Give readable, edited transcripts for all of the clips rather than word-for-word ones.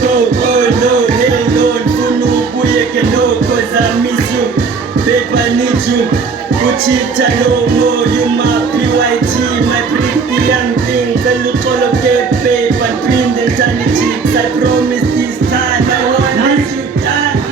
go, oh no, hell no, funu buye ke no, cause I miss you, babe I need you, Uchita no more, you my PYT, my pretty young thing, Kalu Kolo ke babe, and pin the tiny cheeks, I promise this time I won't let you die.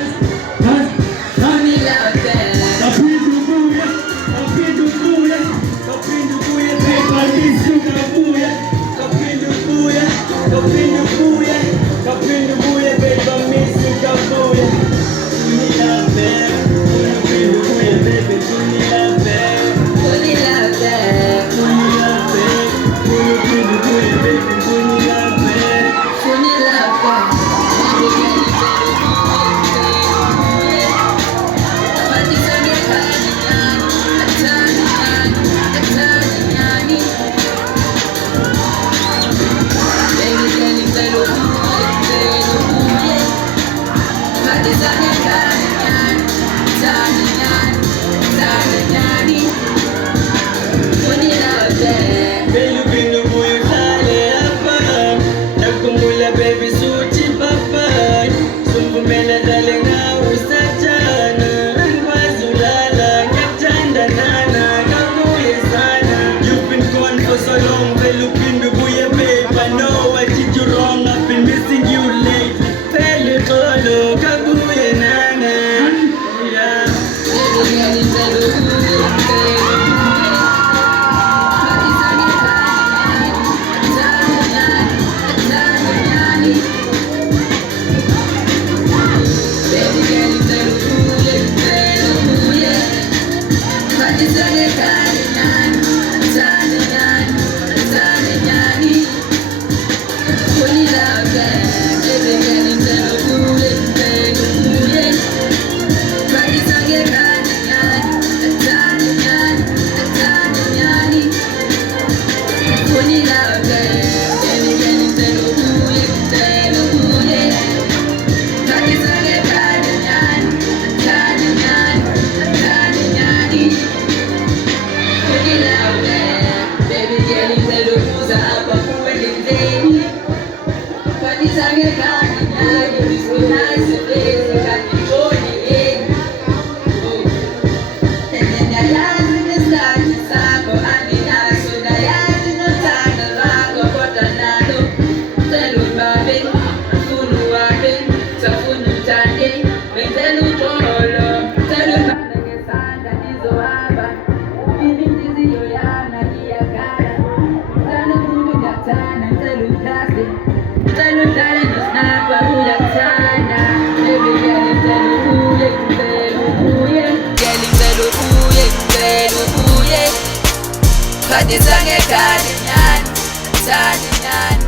Baby, suchi papa, sumpumela dalenga usachana, wazulala, nyatanda nana, kamuye sana. You've been gone for so long, Pelupindu buye babe. I know I did you wrong, I've been missing you lately. Pelukolo, kabuye nana, yeah. Kati sange kani nyani, tani nyani.